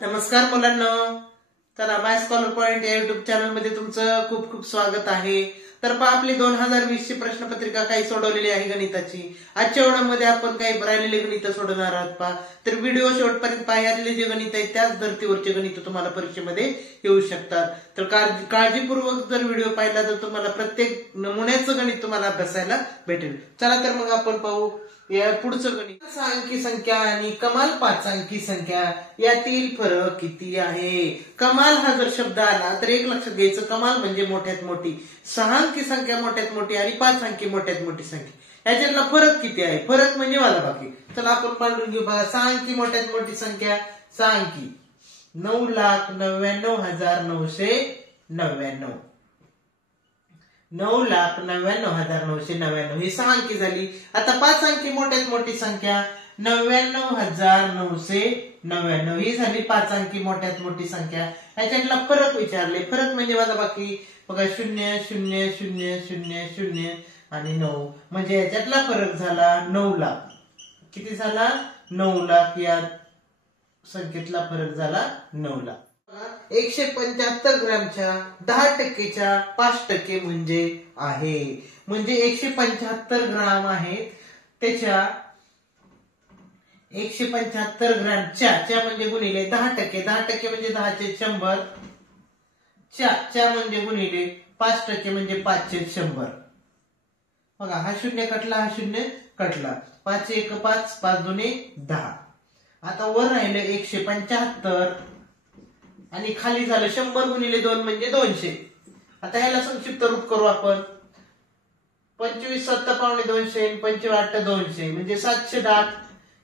नमस्कार मुलांनो, चला माय स्कॉलर पॉइंट या युट्यूब चॅनल मध्ये तुमचं खूप खूप स्वागत आहे. तर आपली 2020 ची प्रश्नपत्रिका काही सोडवलेली आहे गणिताची. आजच्या व्हिडिओमध्ये आपण काही राहिलेले गणित सोडवणार आहोत पहा. तर व्हिडिओ शेवटपर्यंत पाहिलेले जे गणित आहेत त्याच धर्तीवरचे गणित तुम्हाला परीक्षेमध्ये येऊ शकतात. तर काळजीपूर्वक जर व्हिडिओ पाहिला तर तुम्हाला प्रत्येक नमुन्याचं गणित तुम्हाला अभ्यासायला भेटेल. चला तर मग आपण पाहू या पुढचं गणित. 6 अंकी संख्या आणि कमाल 5 अंकी संख्या यातील फरक किती आहे. कमाल हा जर शब्द आला तर एक लक्षात घ्यायचं, कमाल म्हणजे मोठ्यात मोठी. 6 अंकी संख्या मोठ्यात मोठी आणि 5 अंकी मोठ्यात मोठी संख्या, याच्यातला फरक किती आहे. फरक म्हणजे वजाबाकी. चला आपण पांढरून घेऊ बघा. 6 अंकी मोठ्यात मोठी संख्या 6 अंकी 9,99,999 9,99,999 ही 6 अंकी झाली. आता 5 अंकी मोठ्यात मोठी संख्या 99,999 ही झाली 5 अंकी मोठ्यात मोठी संख्या. याच्यातला फरक विचारले. फरक म्हणजे वजाबाकी बघा, 0 0 0 0 0 आणि 9 म्हणजे याच्यातला फरक झाला 9 लाख. किती झाला? 9 लाख. या संख्येतला फरक झाला 9 लाख. 175 ग्रॅमच्या 10%च्या 5% म्हणजे आहे. म्हणजे 175 ग्राम आहेत त्याच्या 175 ग्रॅमच्या म्हणजे गुणिले 10%. 10% म्हणजे 10/100. च्या म्हणजे गुणिले 5% म्हणजे 5/100. बघा, हा शून्य कटला, हा शून्य कटला. 5 1 5 5 2 10. आता वर राहिलं 175 आणि खाली झालं 100 गुणिले 2 म्हणजे 200. आता ह्याला संक्षिप्त रूप करू आपण. 25 7 पावणे 200 25 8 200 म्हणजे 710.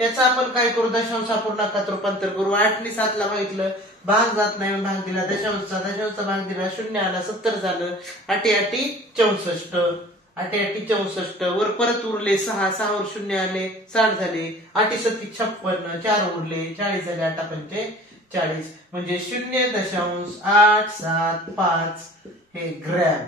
याचा आपण काय करू, दशांश अपूर्णांकात रूपांतर करू. 8 ने 7 ला बघितलं, भाग जात नाही, भाग दिला दशांशचा, दशांशचा भाग दिला, 0 आला, 70 झालं. 8 8 64. 8 8 64. वर परत उरले 6, 6 वर 0 आले, 60 झाले. 8 7 56, 4 उरले, 40 झाले. 8 5 40 म्हणजे 0.875 हे ग्रॅम.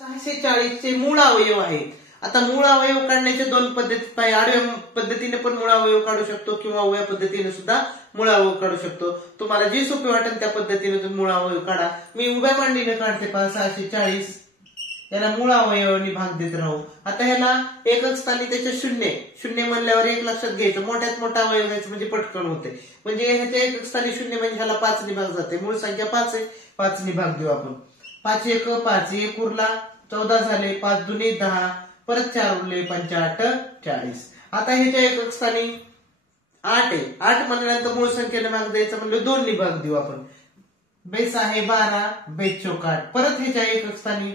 640 चे मूळ अवयव आहेत. आता मूळ अवयव काढण्याच्या दोन पद्धती आहे. आडव्या पद्धतीने पण मूळ अवयव काढू शकतो किंवा उभ्या पद्धतीने सुद्धा मूळ अवयव काढू शकतो. तुम्हाला जे सोपे वाटेल त्या पद्धतीने तुम्ही मूळ अवयव काढा. मी उभ्या मांडीने काढते पहा. 640 याला मूळ अवयवांनी भाग देत राहू. आता ह्याला एकक स्थानी त्याचे 0 0 म्हणल्यावर एक लक्षात घ्यायचं, मोठ्यात मोठा अवयव घ्यायचं म्हणजे पटकन होते. म्हणजे ह्याच्या एकक स्थानी 0 म्हणजे ह्याला 5 ने भाग जाते. मूळ संख्या 5 आहे, 5 ने भाग देऊ आपण. 5 1 5 1 उरला, 14 झाले. 5 2 10, परत 4 उरले, 5 8 40. आता ह्याच्या एकक स्थानी 8 आहे. 8 म्हणल्यानंतर मूळ संख्येला भाग द्यायचा म्हणजे 2 ने भाग देऊ आपण. बेस आहे 12, बेस चौक 8. परत ह्याच्या एकक स्थानी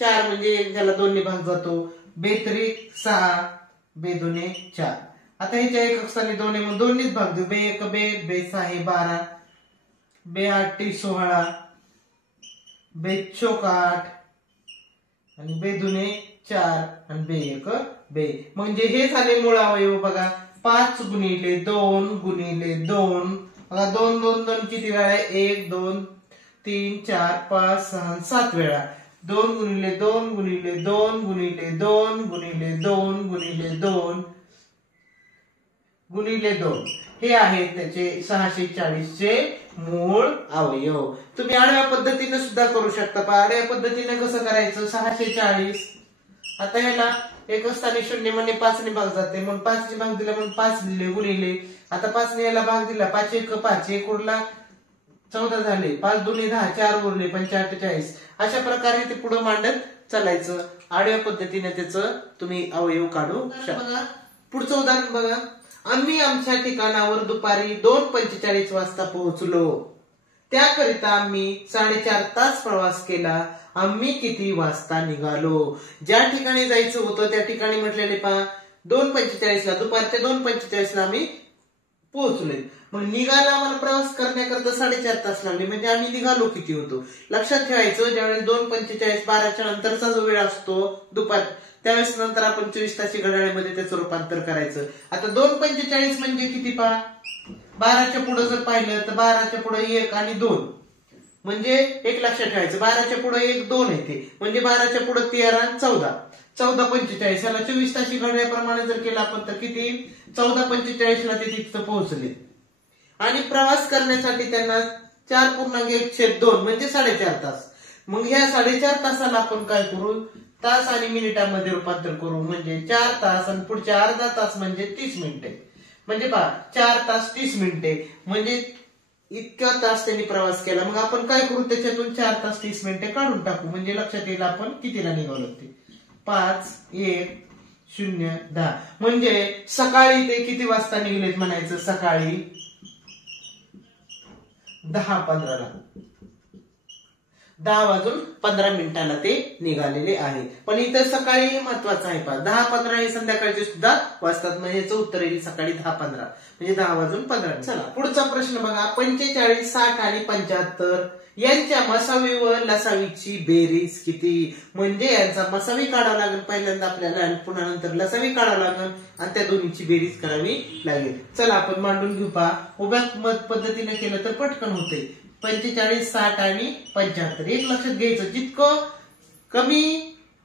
4 म्हणजे ज्याला 2 ने भाग जातो. बे 3 6, बे 2 4. आता ह्याच्या एकक स्थानी 2 आहे म्हणून 2 नेच भाग देऊ. बे 1 बे 6 12, बे 8 16, बे चौक 8 आणि बे 2 4 आणि बे 1 बे. म्हणजे हे झाले मूळ अवयव बघा. 5 गुणिले 2 गुणिले 2 बघा. 2 2 2 किती वेळा आहे? 1 2 3 4 5 6 7 वेळा. 2 गुणिले 2 गुणिले 2 गुणिले 2 गुणिले 2 गुणिले 2 गुणिले 2 हे आहे त्याचे 640 चे मूळ अवयव. तुम्ही आडव्या पद्धतीने सुद्धा करू शकता. आडव्या पद्धतीने कसं करायचं? 640. आता ह्याला एकच स्थानी 0 म्हणजे 5 ने भाग जाते म्हणून 5 ने भाग दिला म्हणून 5 दिले गुणिले. आता 5 ने याला भाग दिला, 5 1 5 1 उरला, 14 झाले. 5 2 10, 4 उरले, 5 8 40. अशा प्रकारे ते पुढे मांडत चालायचं. आडव्या पद्धतीने त्याचं तुम्ही अवयव काढू शकता. पुढचं उदाहरण बघा. आम्ही आमच्या ठिकाणावर दुपारी 2:45 वाजता पोहोचलो. त्याकरिता आम्ही 4.5 तास प्रवास केला. आम्ही किती वाजता निघालो? ज्या ठिकाणी जायचं होतं त्या ठिकाणी म्हटलेले पहा 2:45 ला, दुपारच्या 2:45 ला आम्ही पोहोचलोय. मग निघाला आम्हाला प्रवास करण्याकरता 4.5 तास लागले. म्हणजे आम्ही निघालो किती होतो? लक्षात ठेवायचं, ज्यावेळेस 2:45 12च्या नंतरचा जो वेळ असतो दुपार, त्यावेळेस नंतर आपण 24 तासी घड्याळामध्ये त्याचं रूपांतर करायचं. आता 2:45 म्हणजे किती पहा. 12च्या पुढे जर पाहिलं तर 12च्या पुढे 1 आणि 2 म्हणजे एक लक्षात ठेवायचं. 12च्या पुढे 1 2 येते म्हणजे 12च्या पुढे 13 आणि 14. 14:45 याला 24 ताशी घड्याळाप्रमाणे जर केलं आपण तर किती 14:45 ते तिथं पोहोचले. आणि प्रवास करण्यासाठी त्यांना 4.1/2 म्हणजे 4.5 तास. मग ह्या 4.5 तासाला आपण काय करू तास आणि मिनिटांमध्ये रूपांतर करू. म्हणजे 4 तास आणि पुढचे अर्धा तास म्हणजे 30 मिनिटे. म्हणजे पहा 4 तास 30 मिनिटे म्हणजे इतका तास त्यांनी प्रवास केला. मग आपण काय करू त्याच्यातून 4 तास 30 मिनिटे काढून टाकू. म्हणजे लक्षात येईल आपण कितीला निघालो ते 5, 1, 0, 10. म्हणजे सकाळी ते किती वाजता निघलेत म्हणायचं सकाळी 10:15ला 10:15 ते निघालेले आहे. पण इथं सकाळी महत्वाचं आहे पहा 10:15 हे संध्याकाळचे सुद्धा वाजतात. म्हणजे याचं उत्तर येईल सकाळी 10:15 म्हणजे 10:15. चला पुढचा प्रश्न बघा 45, 60 आणि 75 यांच्या मसावी व लसावीची बेरीज किती. म्हणजे यांचा मसावी काढावा लागेल पहिल्यांदा आपल्याला आणि पुन्हा नंतर लसावी काढावा लागेल आणि त्या दोन्हीची बेरीज करावी लागेल. चला आपण मांडून घेऊ पहा. उभ्या पद्धतीने केलं तर पटकन होते. 45, 60 आणि 75. एक लक्षात घ्यायचं जितकं कमी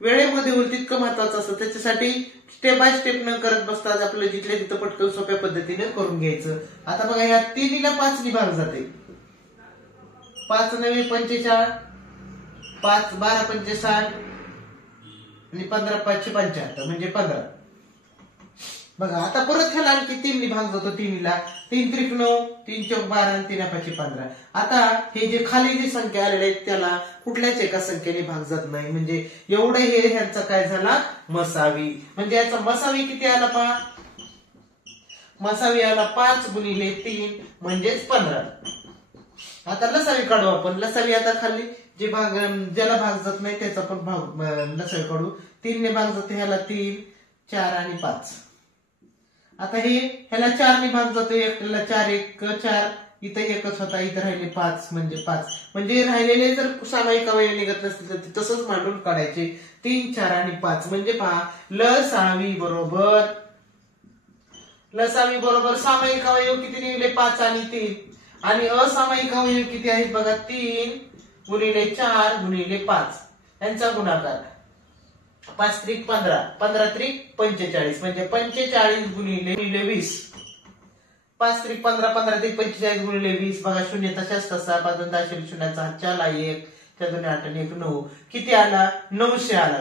वेळेमध्ये होईल तितकं महत्वाचं असतं. त्याच्यासाठी स्टेप बाय स्टेप न करत बसतात आपल्याला जिथल्या तिथं पटकन सोप्या पद्धतीने करून घ्यायचं. आता बघा या 3ला 5 भाग जाते. 5 9 45 5 12 5 60 आणि 15 5 75 म्हणजे 15. बघा आता परत ह्याला आणखी 3 भाग जातो. 3ला 3 त्रिक 9 3 चौक 12 आणि 3 5 15. आता हे जे खाली जी संख्या आलेल्या आहेत त्याला कुठल्याच एका संख्येने भाग जात नाही. म्हणजे एवढं हे ह्यांचा काय झाला मसावी. म्हणजे याचा मसावी किती आला पहा मसावी आला 5 गुणिले 3 म्हणजेच 15. आता लसावी काढू आपण. लसावी आता खाली जे भाग ज्याला भाग जात नाही त्याचा पण भाग लसावी काढू. 3 ने भाग जातो ह्याला 3 4 आणि 5. आता हे ह्याला 4 ने भाग जातो. ह्याला 4 1 4 इथं एकच होता इथं राहिले 5 म्हणजे 5. म्हणजे राहिलेले जर सामायिक अवयव निघत नसतील तर तसंच मांडून काढायचे. 3 4 आणि 5 म्हणजे पहा लसावी बरोबर सामायिक अवयव किती निघले 5 आणि 3 आणि असामायिक अवयव किती आहेत बघा 3 गुणिले 4 गुणिले 5 यांचा गुणाकार 5 त्रिक 15 15 त्रिक 45 म्हणजे 45 गुणिले 20. 5 त्रिक 15 15 त्रिक 45 गुणिले 20. बघा 0 तशाच तसा 5 शून्याचा हातच्याला 1 त्यातून 8 आणि 1 9 किती आला 900 आला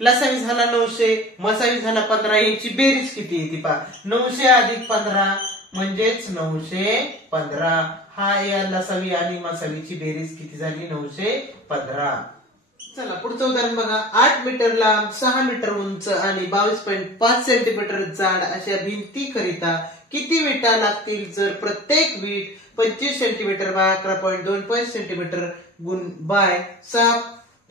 लसावी झाला 900 मसावी झाला 15. याची बेरीज किती येते पहा 900 अधिक 15 म्हणजेच 915. हा या लसावी आणि मसावीची बेरीज किती झाली 915. चला पुढचं उदाहरण बघा 8 मीटर लांब 6 मीटर उंच आणि 22.5 सेंटीमीटर जाड अशा भिंतीकरिता किती विटा लागतील जर प्रत्येक वीट 25 centimetre bye 11.25 centimetre bye 6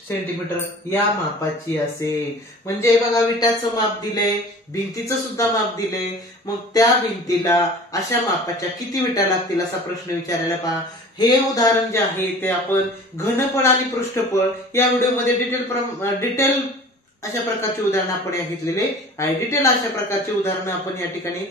centimetre या मापाची असेल. म्हणजे बघा विटाचं माप दिलंय भिंतीचं सुद्धा माप दिलंय. मग त्या भिंतीला अशा मापाच्या किती विटा लागतील असा प्रश्न विचारायला पहा. हे उदाहरण जे आहे ते आपण घनफळ आणि पृष्ठफळ या व्हिडिओमध्ये डिटेल अशा प्रकारचे उदाहरण आपण घेतलेले आहे. डिटेल अशा प्रकारचे उदाहरण आपण या ठिकाणी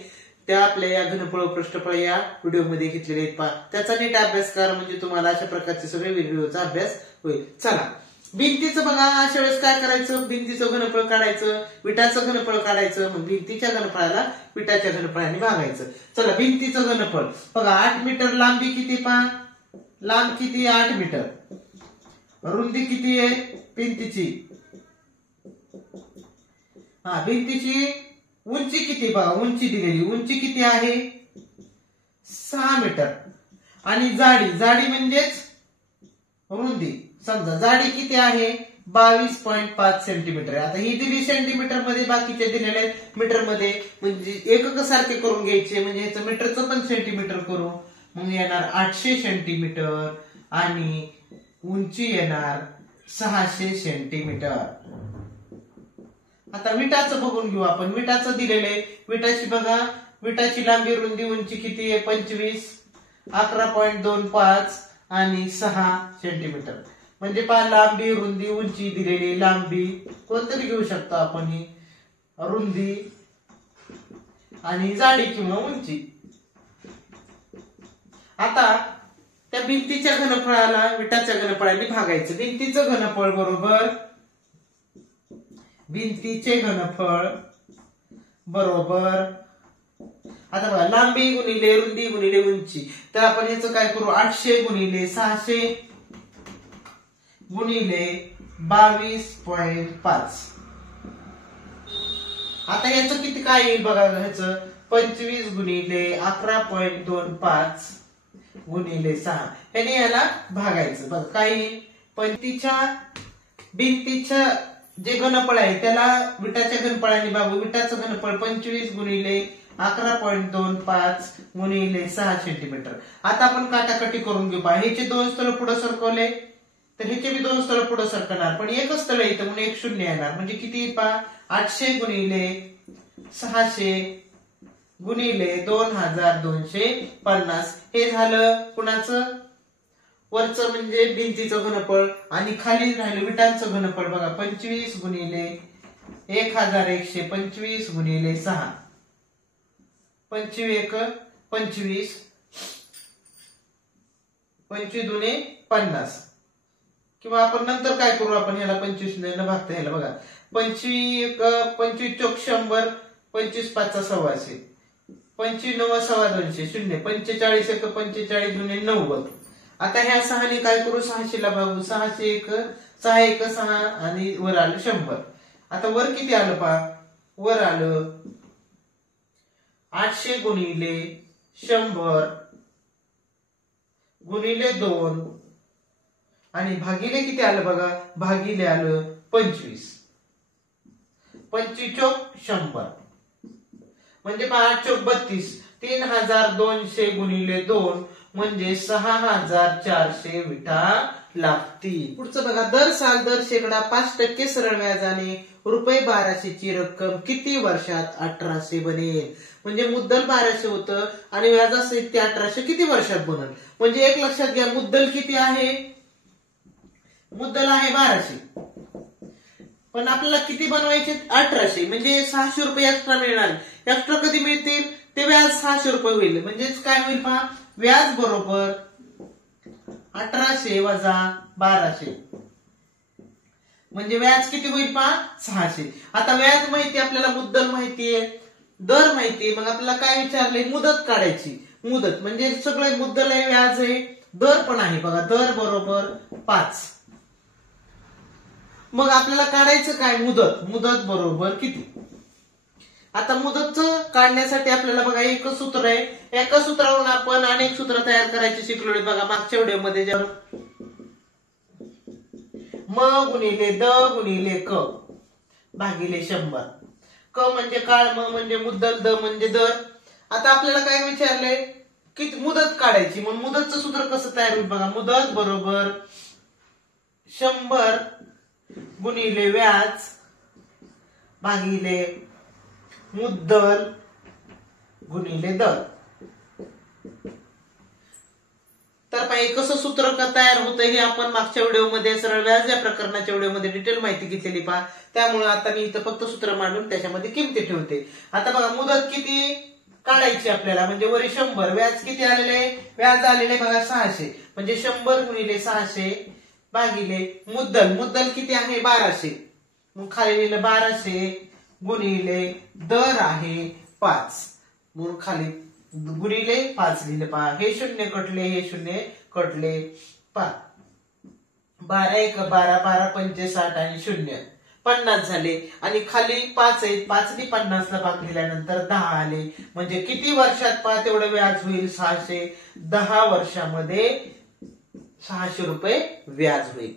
त्या आपल्या या घनफळ पृष्ठफळ या व्हिडिओमध्ये घेतलेले आहेत पहा. त्याचा नीट अभ्यास करा म्हणजे तुम्हाला अशा प्रकारचे सगळे व्हिडिओचा अभ्यास होईल. चला भिंतीचं बघा अशा वेळेस काय करायचं भिंतीचं घनफळ काढायचं विटाचं घनफळ काढायचं. मग भिंतीच्या घनफळाला विटाच्या घनफळाने भागायचं. चला भिंतीचं घनफळ बघा 8 मीटर लांबी किती पहा लांब किती 8 मीटर. रुंदी किती आहे भिंतीची भिंतीची उंची किती बघा उंची दिलेली उंची किती आहे 6 मीटर. आणि जाडी म्हणजेच रुंदी समजा जाडी किती आहे 22.5 सेंटीमीटर. आता ही दिली सेंटीमीटर मध्ये बाकीचे दिलेले आहेत मीटर मध्ये. म्हणजे एकक सारखे करून घ्यायचे म्हणजे ह्याचं मीटरचं पण सेंटीमीटर करू. मग येणार 800 सेंटीमीटर आणि उंची येणार 600 सेंटीमीटर. आता विटाचं बघून घेऊ आपण. विटाचं दिलेले विटाची बघा विटाची लांबी रुंदी उंची किती आहे 25 11.25 आणि 6 सेंटीमीटर. म्हणजे पहा लांबी रुंदी उंची दिलेली लांबी कोणतरी घेऊ शकतो आपण ही रुंदी आणि जाडी किंवा उंची. आता त्या भिंतीच्या घनफळाला विटाच्या घनफळाने भागायचं. भिंतीचं घनफळ बरोबर भिंतीचे घनफळ बरोबर, आता बघा लांबी गुणिले रुंदी गुणिले उंची, तर आपण याचं काय करू, 800 गुणिले 600 गुणिले 22.5. आता याचं किती काय येईल बघा, ह्याचं 25 गुणिले 11.25 गुणिले 6, ह्याने याला भागायचं. बघ काय येईल, भिंतीच्या जे घनफळ आहे त्याला विटाच्या घनफळाने भागू. विटाचं घनफळ 25 गुणिले 11.25 गुणिले 6 सेंटीमीटर. आता आपण काटाकाटी करून घेऊ. पहा ह्याचे 2 स्थळ पुढे सरकवले तर ह्याचे बी 2 स्थळ पुढे सरकणार, पण एकच स्थळ येतं म्हणून एक शून्य येणार. म्हणजे किती पहा, 800 गुणिले 600 गुणिले 2250. हे झालं कुणाचं, वरचं म्हणजे भिंतीचं घनफळ, आणि खाली राहिलं विटांचं घनफळ. बघा 25 गुणिले 1125 गुणिले 6, 25 25, 25 दुने 50. किंवा आपण नंतर काय करू, आपण ह्याला 25 ने भागता ह्याला. बघा 25 चोक 100, 25 5 125, 25 9 250, 0 45 45 दुने 90. आता ह्या 6 ने काय करू, 600 ला भागू. 6 1 6 आणि वर आलं 100. आता वर किती आलं पहा, वर आलं 800 गुणिले 100 गुणिले 2 आणि भागिले किती आलं बघा, भागिले आलं 25. 25 चोक 100 म्हणजे 8 चोक 32, 3200 गुणिले 2 म्हणजे 6400 विटा लागतील. पुढचं बघा, दर साल दर शेकडा 5% सरळ व्याजाने ₹1200 ची रक्कम किती वर्षात 1800 बनेल. म्हणजे मुद्दल 1200 होतं आणि व्याजासहित ते 1800 किती वर्षात बनेल. म्हणजे एक लक्षात घ्या, मुद्दल किती आहे, मुद्दल आहे 1200, पण आपल्याला किती बनवायचे 1800. म्हणजे 600 रुपये एक्स्ट्रा मिळणार. एक्स्ट्रा कधी मिळतील, ते व्याज 600 रुपये होईल. म्हणजेच काय होईल पहा, व्याज बरोबर 1800 वजा 1200 म्हणजे व्याज किती होईल पहा, 600. आता व्याज माहिती आपल्याला, मुद्दल माहितीये, दर माहितीये. मग आपल्याला काय विचारले, मुदत काढायची. मुदत म्हणजे सगळे मुद्दल आहे, व्याज आहे, दर पण आहे. बघा दर बरोबर 5. मग आपल्याला काढायचं काय, मुदत. मुदत बरोबर किती. आता मुदतचं काढण्यासाठी आपल्याला बघा एकच सूत्र आहे. एका सूत्रावरून आपण अनेक सूत्र तयार करायचे शिकलो. बघा मागच्या व्हिडिओमध्ये म गुणिले द गुणिले क भागिले 100. क म्हणजे काळ, म म्हणजे मुद्दल, द म्हणजे दर. आता आपल्याला काय विचारलंय, की मुदत काढायची. मग मुदतचं सूत्र कसं तयार होईल बघा, मुदत बरोबर 100 गुणिले व्याज भागिले मुद्दल गुणिले दर. तर पाहिजे कसं सूत्र तयार होतं हे आपण मागच्या व्हिडिओमध्ये, सरळ व्याज या प्रकरणाच्या व्हिडिओमध्ये डिटेल माहिती घेतलेली पहा. त्यामुळे आता मी इथं फक्त सूत्र मांडून त्याच्यामध्ये किमती ठेवते. आता बघा मुदत किती काढायची आपल्याला, म्हणजे वरी 100, व्याज किती आलेले, व्याज आलेले बघा 600, म्हणजे 100 गुणिले 600 भागिले मुद्दल. मुद्दल किती आहे 1200, मग खाली लिहिलं 1200 गुणिले दर आहे 5, मग खाली गुणिले 5 लिहिले पहा. हे शून्य कटले, हे शून्य कटले पहा. 12 1 12, 12 5 60 आणि 0 50 झाले. आणि खाली 5 आहेत, 5 ने 50 ला भाग दिल्यानंतर 10 आले. म्हणजे किती वर्षात पहा तेवढं व्याज होईल 600. 10 वर्षामध्ये 600 रुपये व्याज होईल.